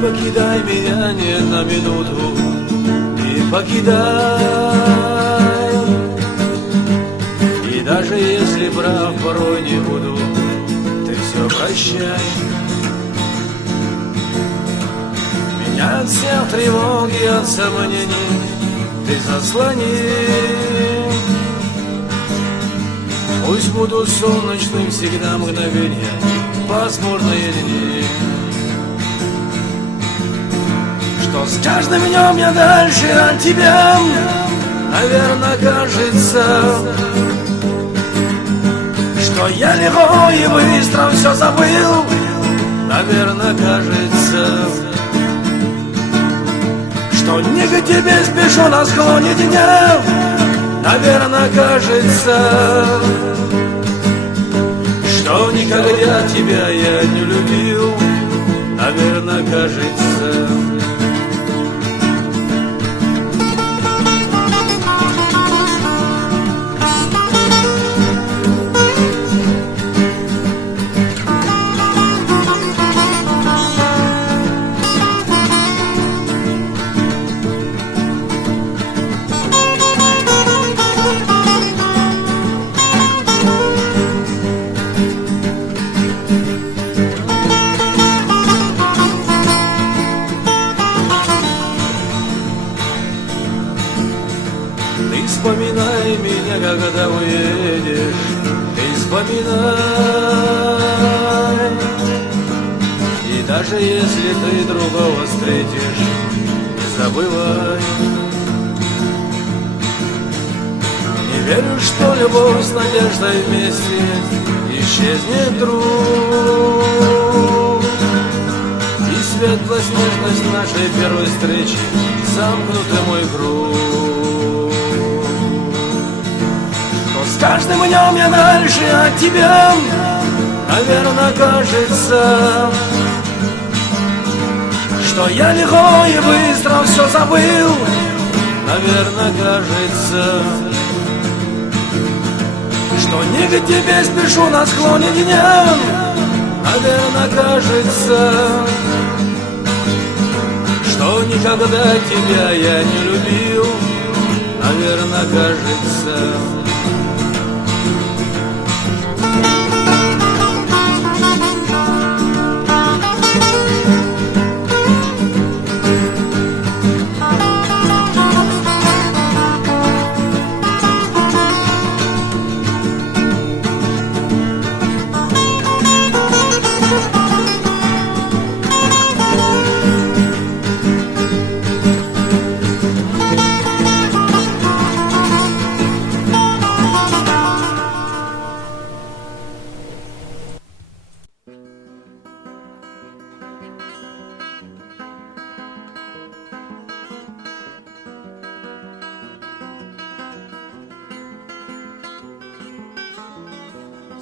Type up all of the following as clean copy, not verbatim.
покидай меня ни на минуту, не покидай. И даже если прав порой не буду, ты все прощай. Меня от всех тревог и от сомнений ты заслони. Пусть будут солнечным всегда мгновения, пасмурные дни. Что с каждым днем я дальше от тебя, наверное, кажется, что я легко и быстро все забыл, наверное, кажется, что не к тебе спешу на склоне дня, наверное, кажется, что никогда тебя я не любил, наверное, кажется. Вспоминай меня, когда уедешь, ты вспоминай. И даже если ты другого встретишь, не забывай. Не верю, что любовь с надеждой вместе исчезнет вдруг. И светло-снежность нашей первой встречи замкнутый мой круг. С каждым днем я дальше от тебя, наверное, кажется, что я легко и быстро все забыл, наверное, кажется, что не к тебе спешу на склоне дня, наверное, кажется, что никогда тебя я не любил, наверное, кажется.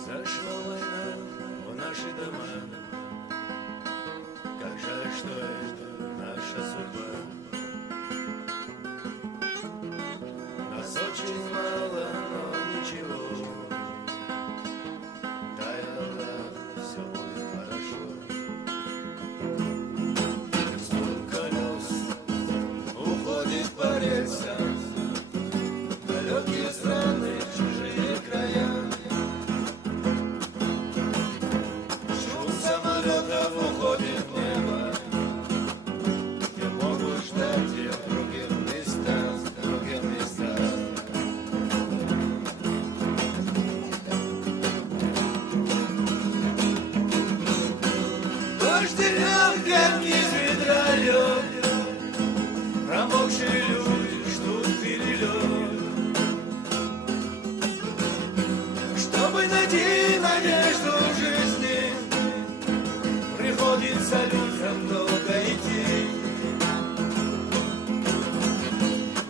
Зашла война в наши дома, как жаль, что это наша судьба. Нас очень мало, но ничего, дай Аллах, все будет хорошо. Стук колес уходит по рельсам, далекие страны, чужие края. Уходит в небо, я могу ждать ее в других местах, Дождь льет, как из ведра лед, промокшие люди ждут перелет. Чтобы найти надежду в жизни, приходится людям долго идти.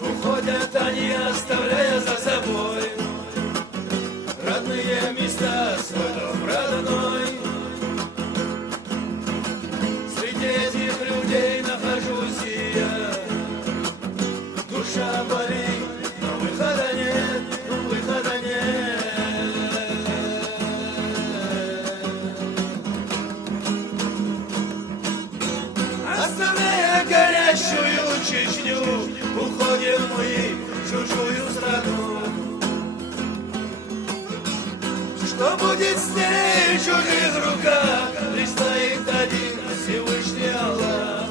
Уходят они, оставляя за собой родные места, свой дом родной. Среди этих людей нахожусь и я. Душа болит, но выхода нет, выхода нет. Оставь Чечню, уходим мы в чужую страну. Что будет с ней в чужих руках, лишь стоит один Всевышний Аллах.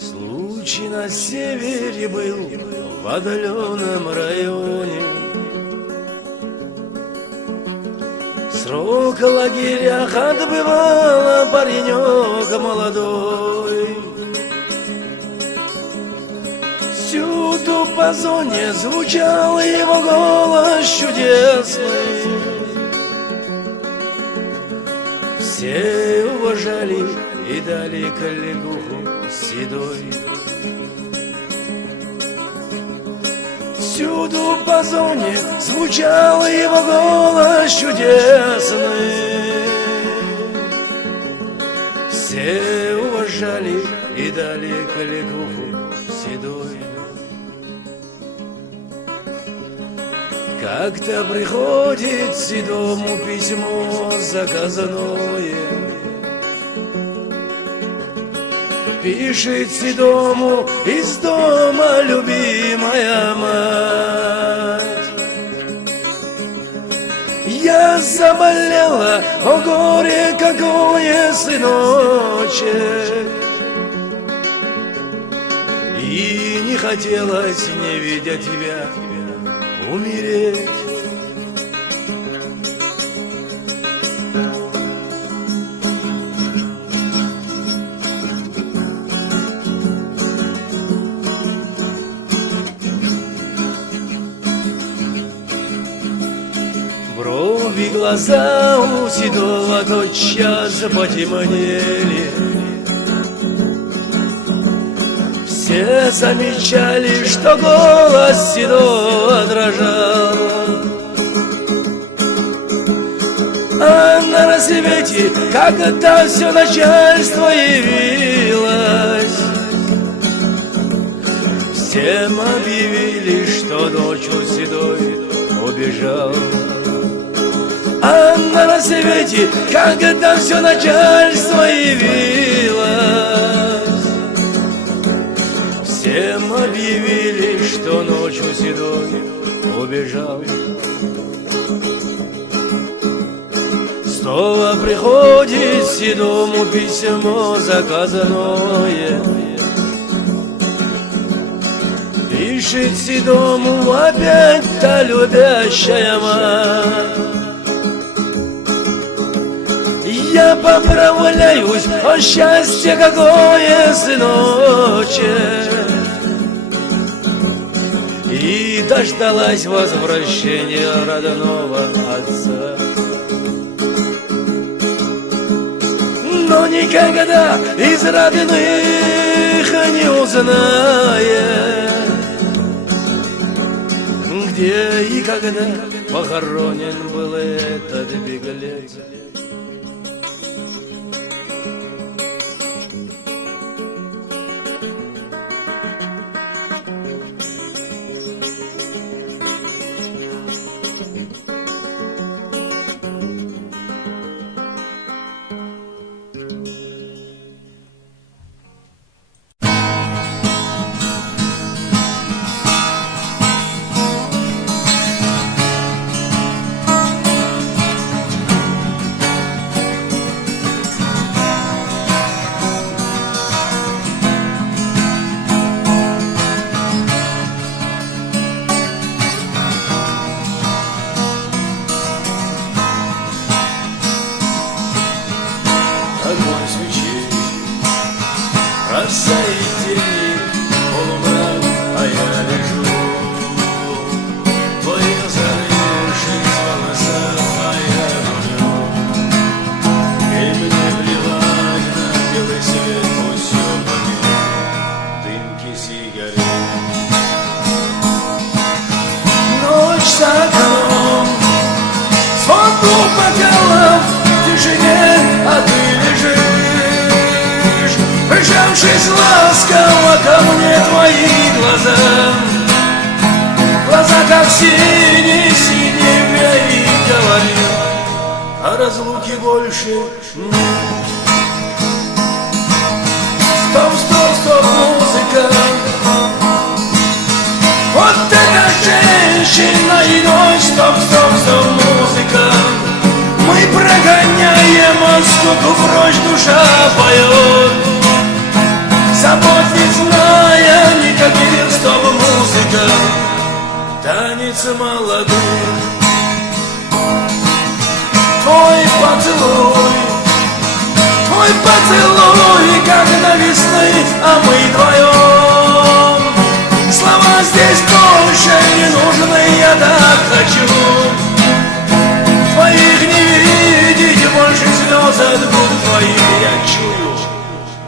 Случай на севере был, в отдаленном районе. Срок в лагерях отбывала паренек молодой. Всюду по зоне звучал его голос чудесный. Все уважали и дали коллегуху седой. Всюду по зоне звучал его голос чудесный. Все уважали и дали коллегуху седой. Как-то приходит седому письмо заказное. Пишет седому из дома любимая мать. Я заболела, о горе какое, сыночек. И не хотелось, не видя тебя, умереть. Брови, глаза у седого тотчас потемнели. Все замечали, что голос седого дрожал. А на рассвете, когда все начальство явилось, всем объявили, что ночью седой убежал. А на рассвете, когда все начальство явилось, всем объявили, что ночью седой убежал. Снова приходит седому письмо заказанное. Пишет седому опять та любящая мать. Я поправляюсь, о счастье какое, сыночек. И дождалась возвращения родного отца. Но никогда из родных не узнает, где и когда похоронен был этот беглец. Бросает тени полумрак, а я лежу в твоих зарывшись волосах, а я гулю. И мне плевать на белый свет, пусть все помнит дымки сигарет. Ночь за окном, звонку бокалов в тишине Прикоснувшись ласково ко мне твои глаза, глаза как синие-синие, и говорил, а разлуки больше нет. Стоп, стоп, стоп, музыка, вот эта женщина иной. Стоп, стоп, стоп, музыка, мы прогоняем от скуку прочь, душа поет, забот не зная никаких. Стоп, музыка, танец молодых. Твой поцелуй, как на весны, а мы вдвоем. Слова здесь больше не нужны, я так хочу твоих не видеть больше, слез от губ твоих я чую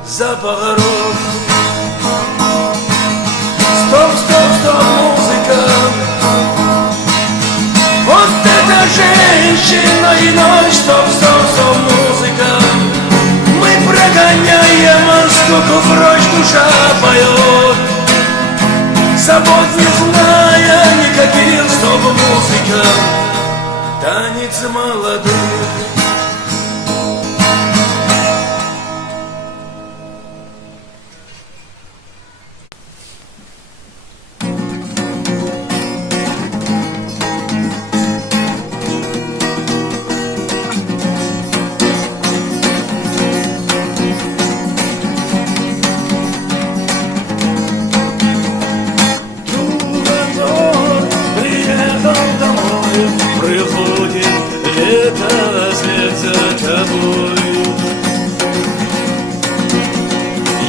запах роз. Стоп, стоп, стоп, музыка, вот эта женщина иной. Стоп, стоп, стоп, музыка, мы прогоняем скуку прочь, душа поет, забот не зная никаких. Стоп, музыка, танец молодых.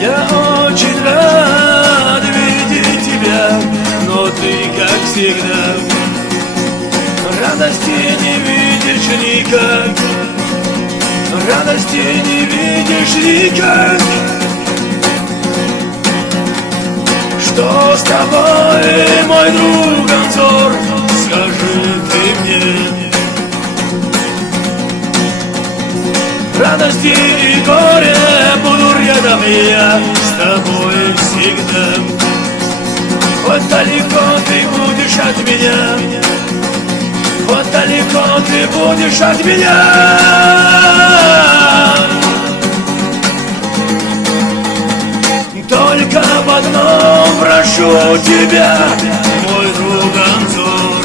Я очень рад видеть тебя, но ты, как всегда, радости не видишь никак, радости не видишь никак. Что с тобой, мой друг Анзор, скажи ты мне? Радости и горе буду рядом я с тобой всегда. Вот далеко ты будешь от меня, вот далеко ты будешь от меня. Только об одном прошу тебя, мой друг Анзор,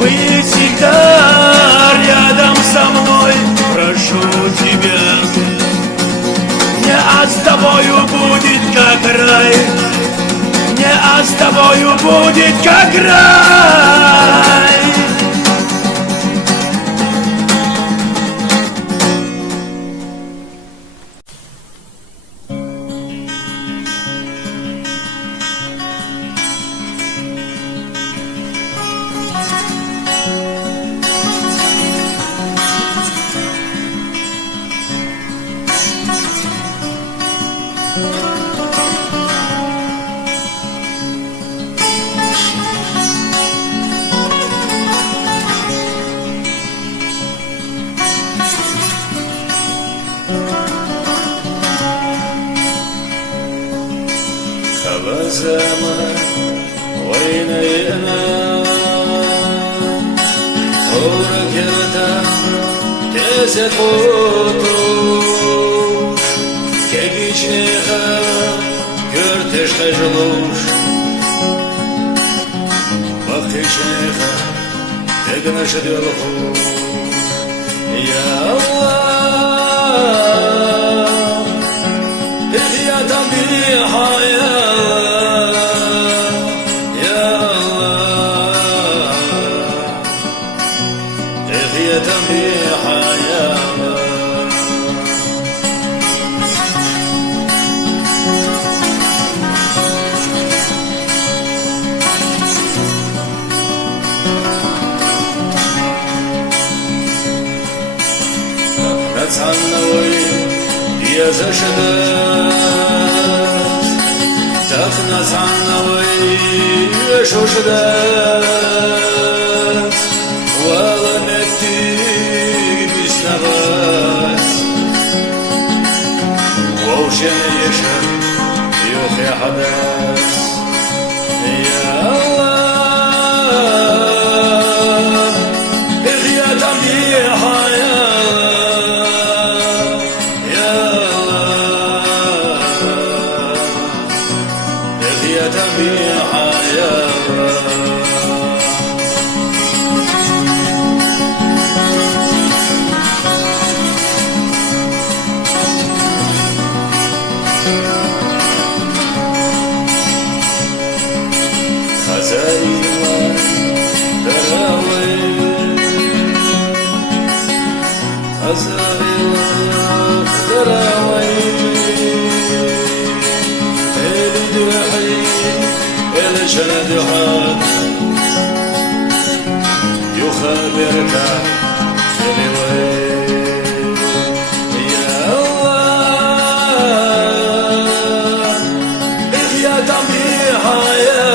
быть всегда рядом со мной, прошу тебя. Не с тобою будет как рай, не с тобою будет как рай. Zaman oynayana Ora kerta tezet otuş Kegiçneha görteş kajluş Bakıçneha tegnaş diolhuş Ya Allah İhyadan bir hayat Я зашедас, так назановый шушдас, валамети бисновас, يشهد يوحي حدث يا الله اغيا تنبيحا يا الله اغيا تنبيحا يا الله خزائنا تراوي خزائنا تراوي الدوحي الجند حاد يخابرك في الويل يا الله احيا تنبيحا يا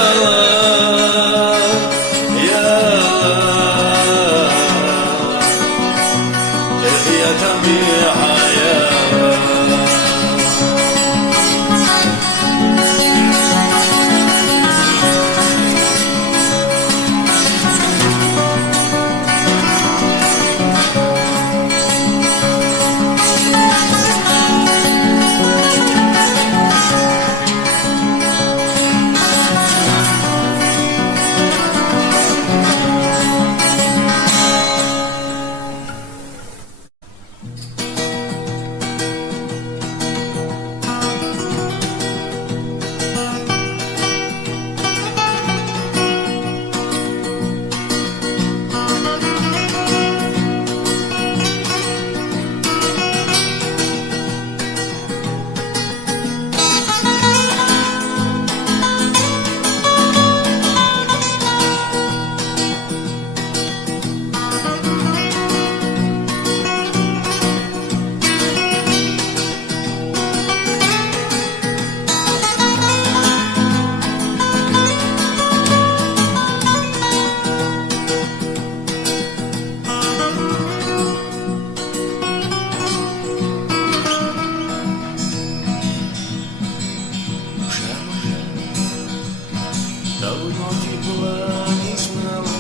Давно тепла не знала,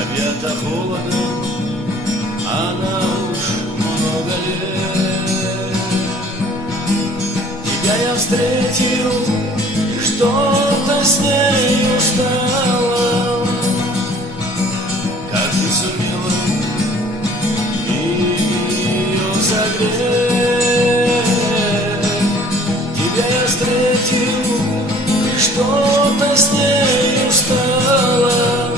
объята холодом она уж много лет. Тебя я встретил, и что-то с нею стало. Как ты сумела ее согреть? Тебя я встретил, что-то с нею стало.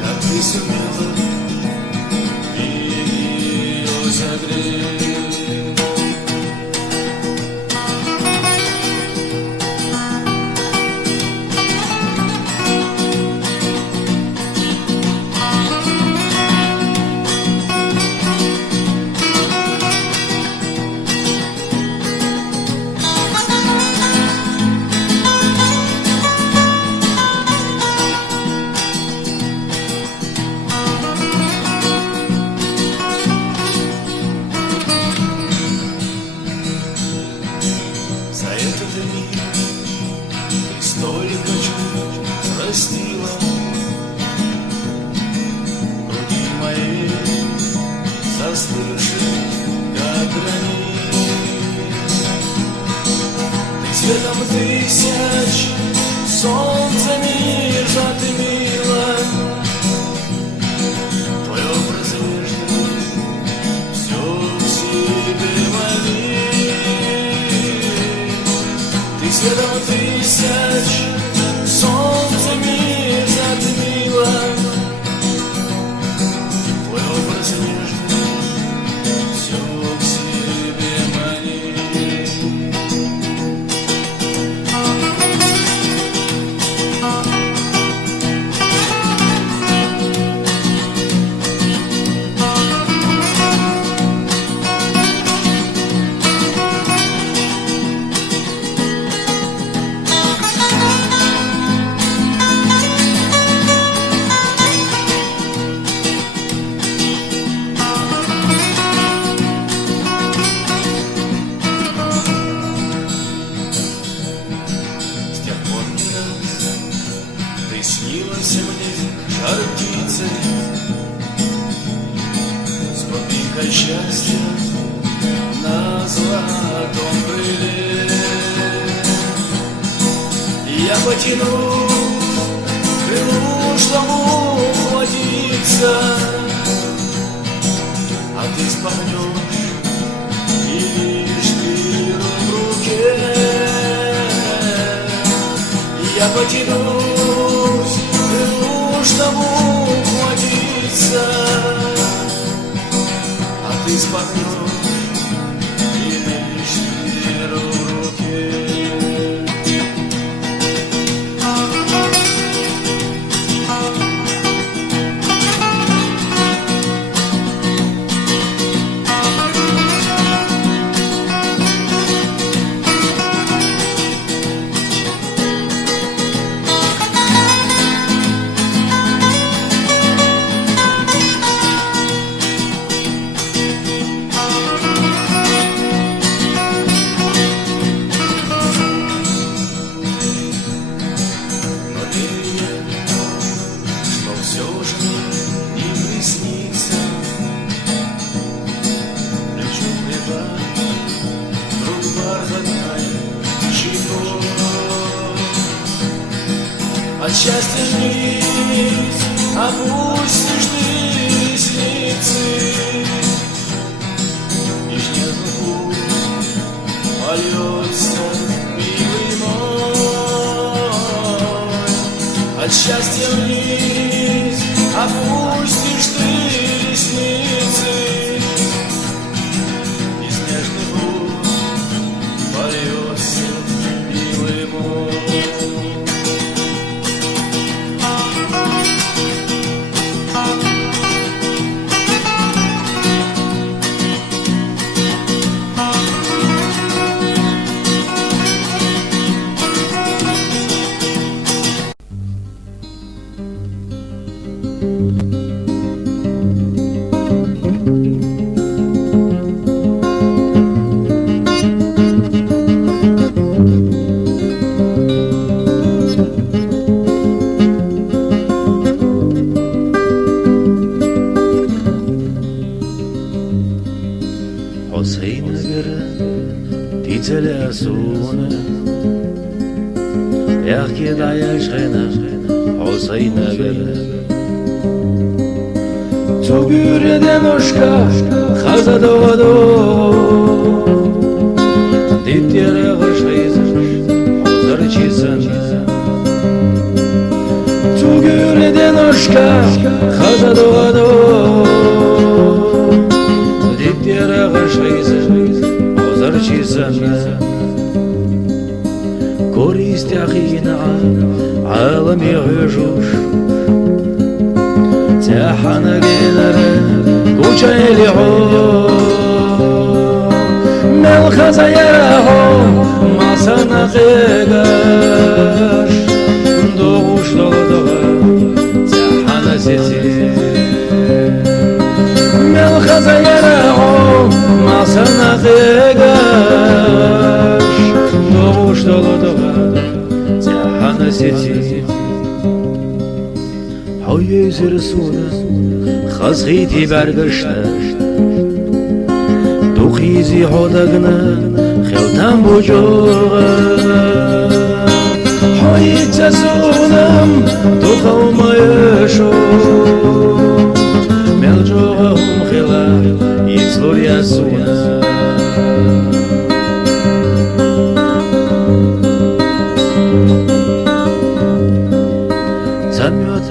Как ты сумела ее согреть? За этот миг столько чуть простила. Груди моей застывшей, как гранит. Ты цветом тысяч солнце мир затмила. Твой образ нежный все в себе манит. Ты цветом тысяч солнце мир затмила. Твой образ нежный все в себе манит. потянусь к крылу, чтобы ухватиться, а ты спахнешь и лишь ты в руке. Я потянусь к крылу, чтобы ухватиться, а ты спахнешь и лишь ты в руке. От счастья вниз опустишь ты ресницы, из нежных губ польется милый мой. От счастья вниз опустишь ты ресницы, из нежных губ польется милый мой. Kidaya shkhena Husayn agar Tu güreden oshka khazadogado Dityere g'shayz Hozir chisan Tu güreden oshka khazadogado Dityere g'shayz Hozir chisan Користь ахина عالم يعيشوش تحنا جينرا كوشا يلعو من خزاياهم ما سنقيقاش دوغوش لغدغا تحنا زيتي من خزاياهم ما سنقيقاش دوغوش لغدغا سيتي حوي زرسونا خزغيتي برگشنا دوخيزي حودقنا خلتان بوجوغا حوي تسونم دوخو ما يشو ملجوغهم خلا يتلور يسونا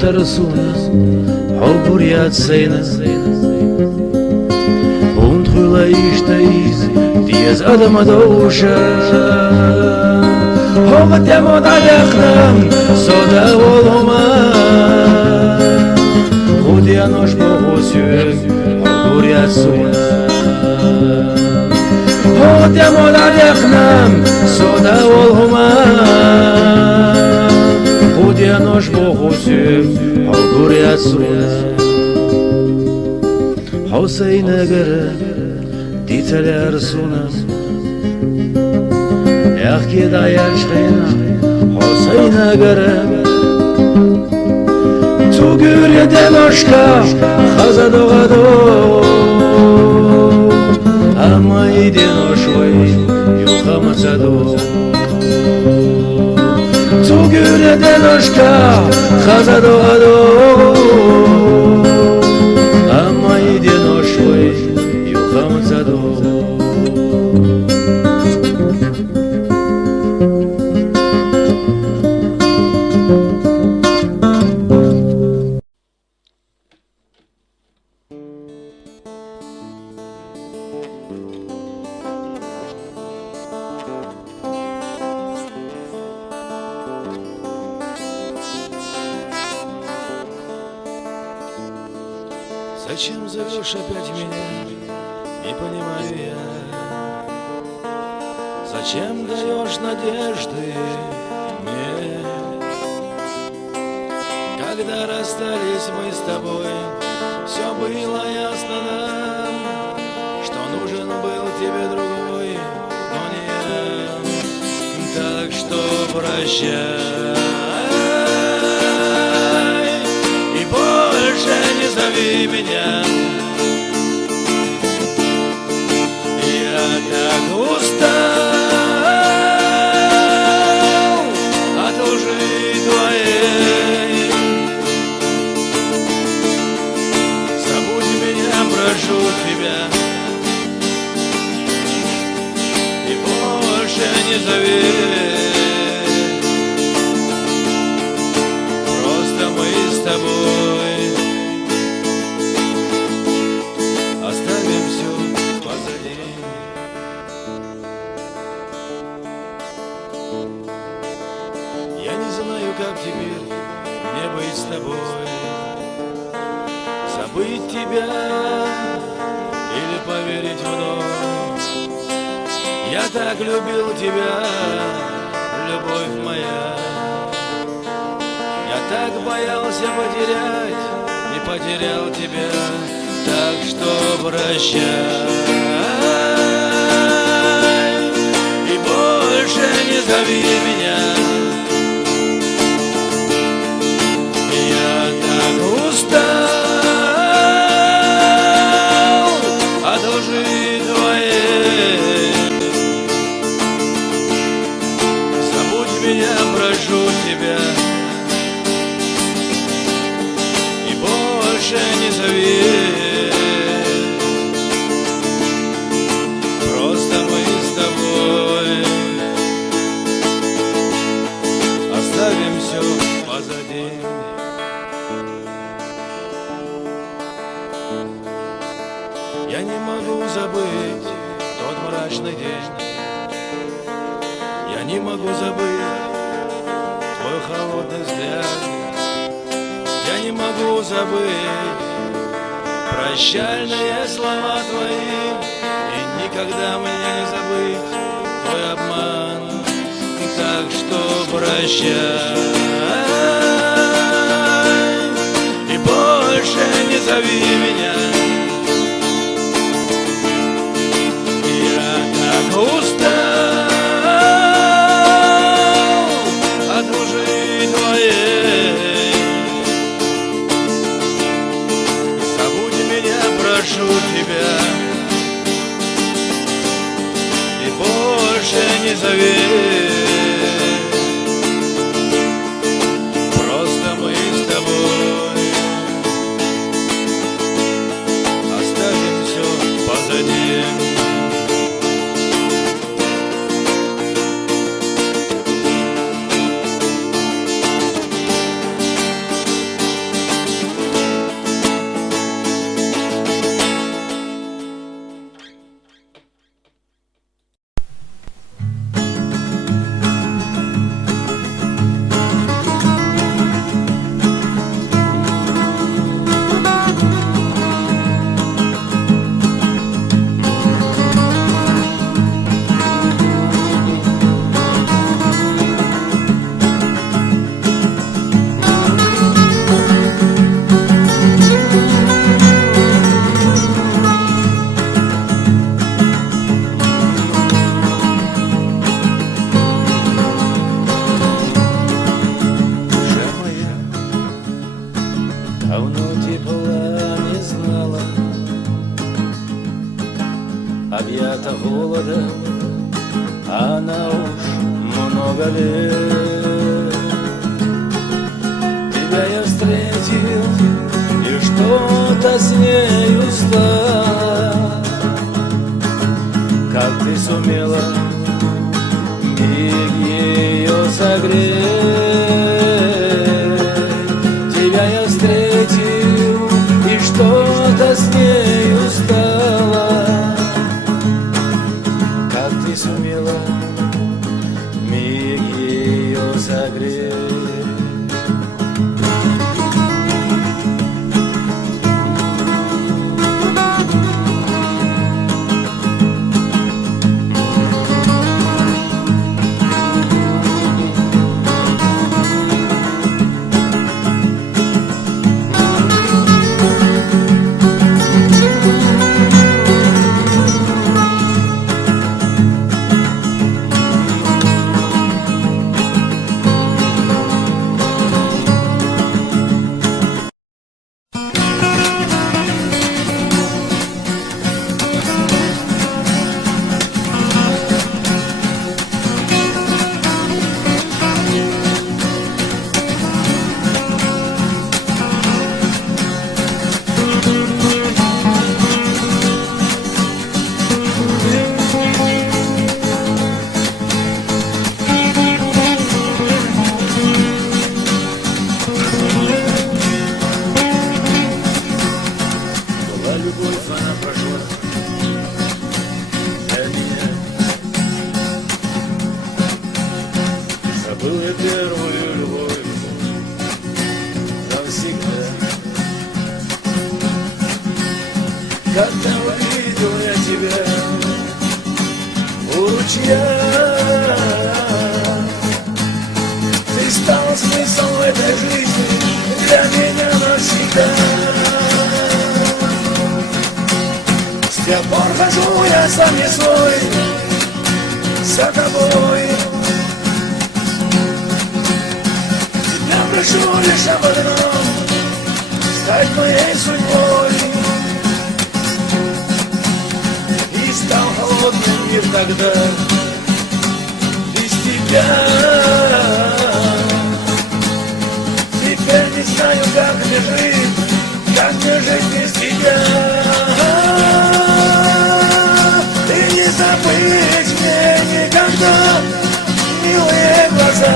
Тарсуна, хобурят сейна, und hula ishtais, dies adamadousha. Hovat yamod adakhnam, soda voloma, Хуdia nosh bohosyu, hoburiat suna. Hovat yamod adakhnam, soda voloma. Хуdia nosh bohosyu, hoburiat suna. Husayn agar diteler sunam Kidaya shkhena Husayn agar Tu güreden oshka khazadogado Amma iden oshvoy yukhamatsado Tu гюре ножка, хазадо-гадо, а мои деношвы юхам задо. Зачем зовешь опять меня, не понимаю я. Зачем даешь надежды мне? Когда расстались мы с тобой, все было ясно нам, что нужен был тебе другой, но не я. Так что прощай и больше не зови меня. Я так устал от лжи твоей. Забудь меня, прошу тебя, и больше не зови. Просто мы с тобой оставим все позади. Я не знаю, как теперь мне быть с тобой. Забыть тебя или поверить вновь. Я так любил тебя, любовь моя. Я так боялся потерять и потерял тебя. Так что прощай и больше не зови меня. Я так устал от лжи твоей. Забудь меня, прошу тебя, и больше не зови. Просто мы с тобой оставим все позади. Я не могу забыть тот мрачный день. Я не могу забыть твой холодный взгляд. Я не могу забыть прощальные слова твои. И никогда мне не забыть твой обман. Так что прощай и больше не зови меня. Я так устал от лжи твоей. Забудь меня, прошу тебя, и больше не зови. Просто мы с тобой оставим все позади. Давно тепла не знала, объята голодом, она уж много лет. встретил, и что-то с нею стало. Как ты сумела миг ее согреть? Тебя я встретил, и что-то с нею стало. Как ты сумела миг ее согреть? Любовь, она прошла для меня. Забыл я первую любовь навсегда. Когда увидел я тебя у ручья, ты стал смыслом этой жизни для меня навсегда. С тех пор хожу я сам не свой за тобой. Тебя прошу лишь об одном — стать моей судьбой. И стал холодным мир тогда без тебя. Теперь не знаю, как мне жить без тебя. Забыть мне никогда милые глаза,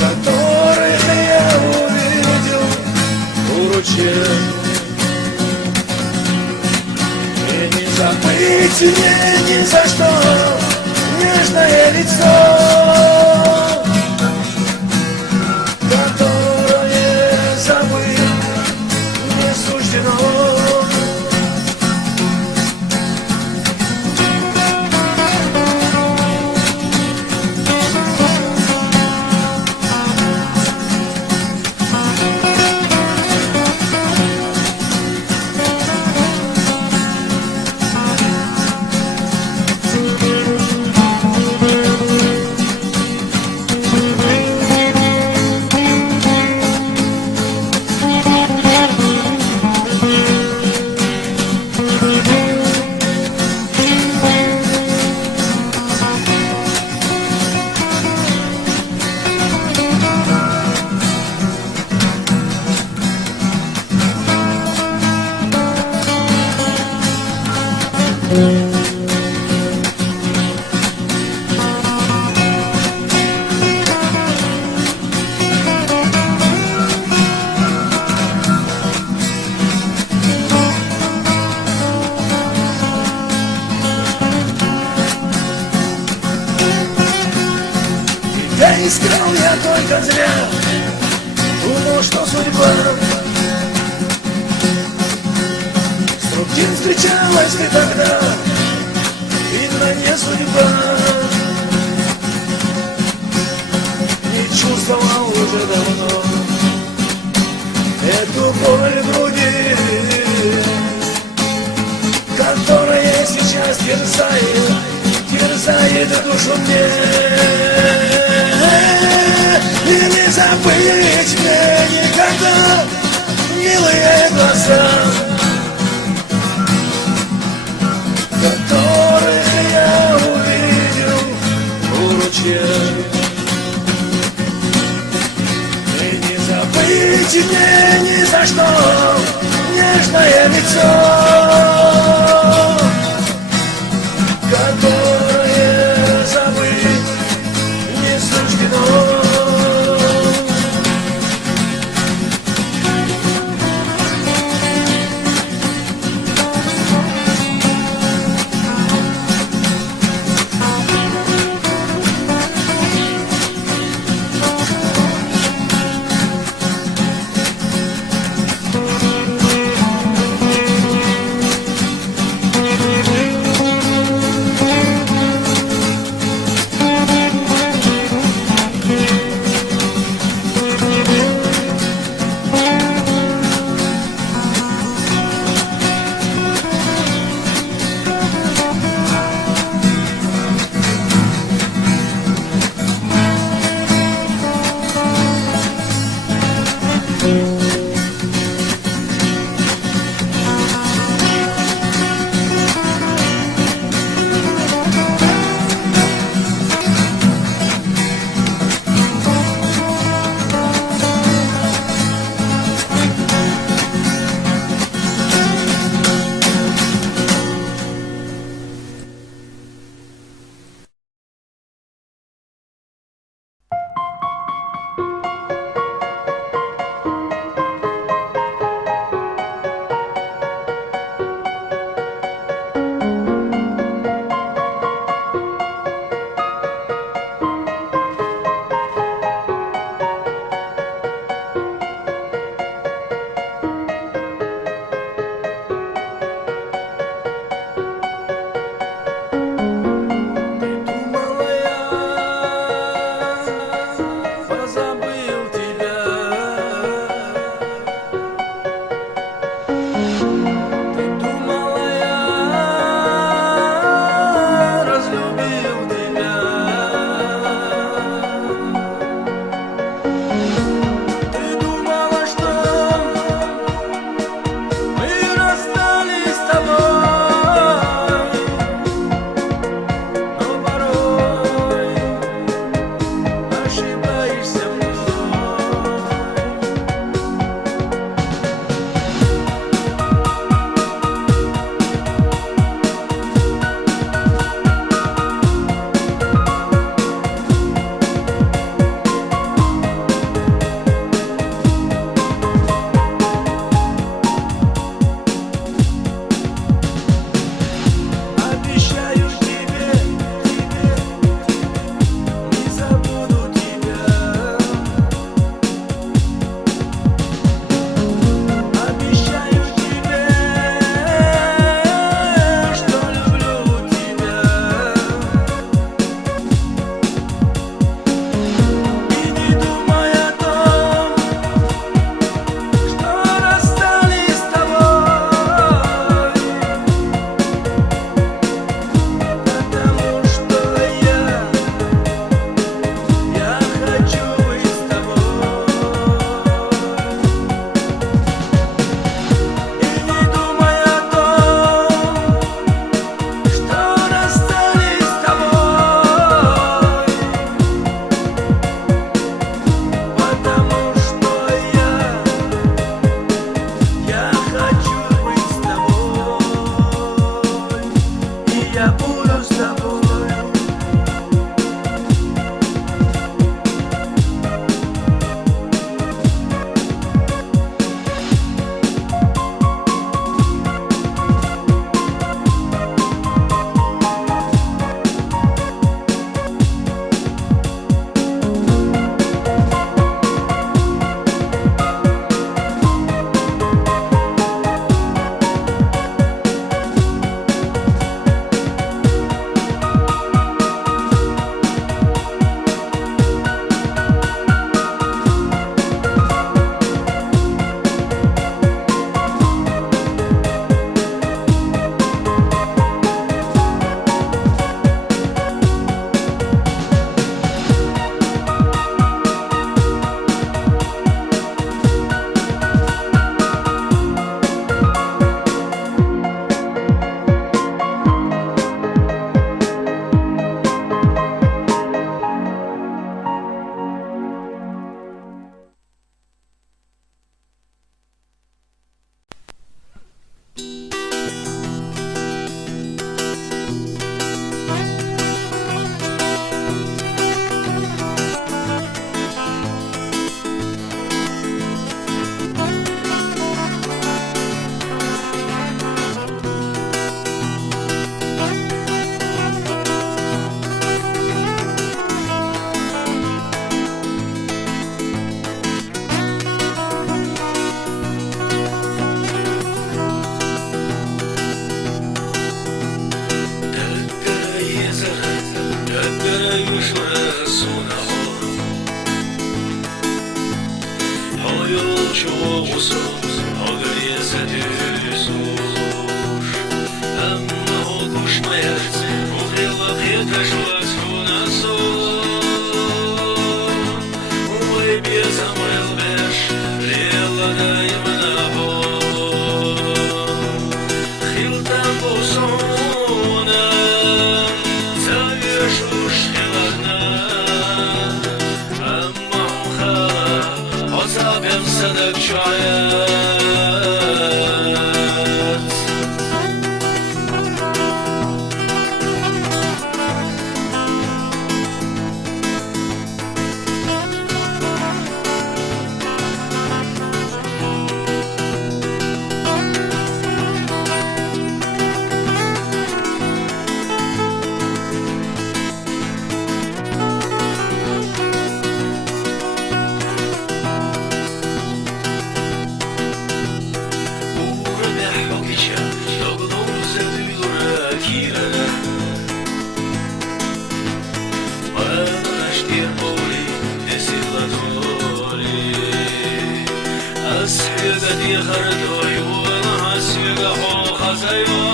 которых я увидел у ручья. И не забыть мне ни за что нежное лицо, которое забыть не суждено. Да искал я только зря, думал, что судьба. С другим встречалась ты тогда, видно, не судьба. Не чувствовал уже давно эту боль в груди, которая сейчас терзает душу мне. И не забыть мне никогда милые глаза, которых я увидел у ручья. забыть мне ни за что нежное лицо, которое забыть не суждено. يعيش رسوله هو يلوش وصوص هو غريزة السوش أما هو كوش ميرز وغيوة خيطة شواس هنا صور ويبيزم البش ليلا دايما أبور خيلتا بوصونا завешуш хиларна Амма ухала Озабем садак чаят Asfiyadati khardoy wala hasfiga khazaywa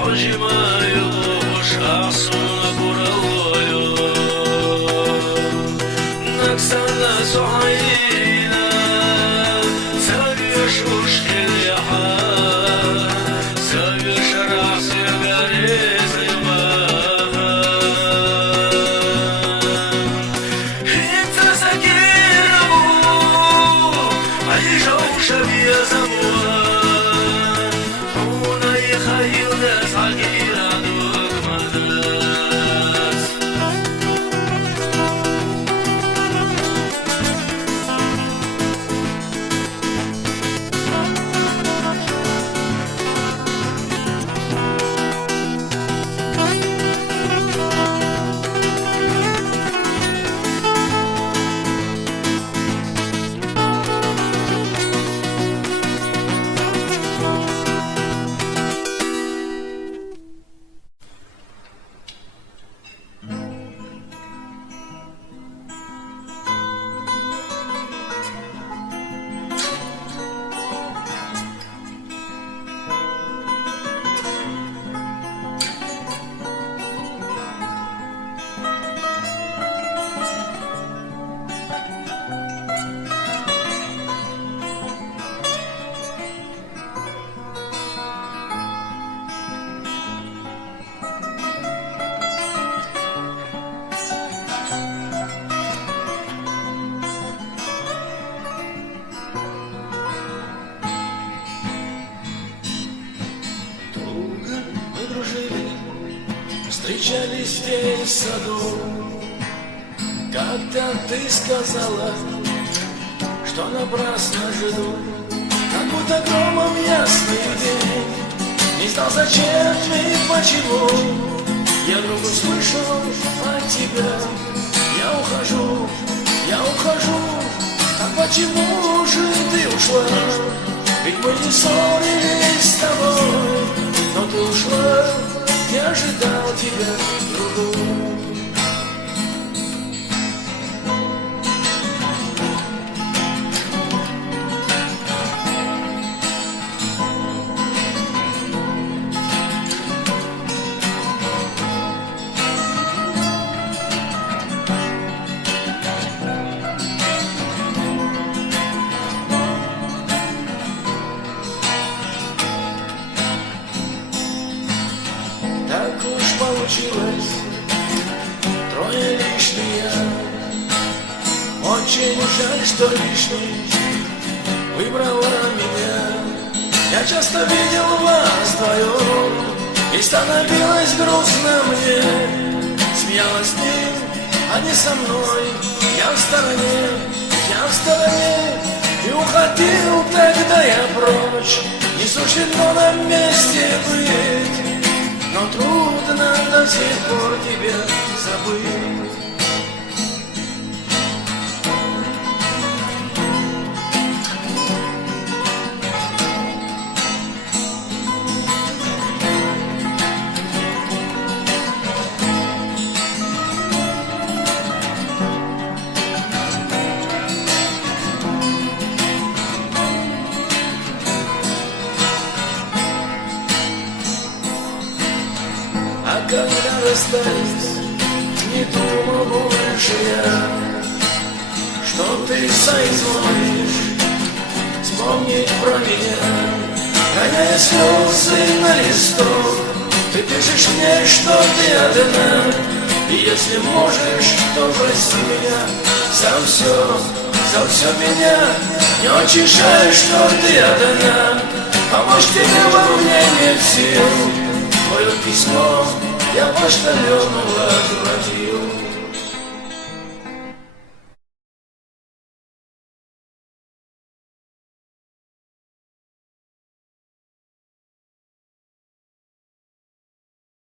hujma yush asuna kuralyo naksana suayna savish ushkilha savish rasi garizma شبيه زمان هنا يخيل ناس عقيرة دوك مدرس Встречались здесь в саду, когда ты сказала, что напрасно жду. Как будто громом ясный день, не знал зачем и почему. Я вдруг услышал от тебя, я ухожу, а почему же ты ушла? Ведь мы не ссорились с тобой, но ты ушла. Я ожидал тебя другую. Так уж получилось, трое лишние. Очень жаль, что лишний выбрала меня. Я часто видел вас вдвоем, и становилось грустно мне. Смеялась с ним, а не со мной. Я в стороне, и уходил тогда я прочь. Не суждено нам вместе быть, но трудно до сих пор тебя забыть. когда расстались, не думал больше я, что ты соизволишь вспомнить про меня. Гоняя слезы на листок, ты пишешь мне, что ты одна. И если можешь, то прости меня за все меня. Не очень жаль, что ты одна. Помочь тебе во мне нет сил. Твое письмо я почтальону возвратил.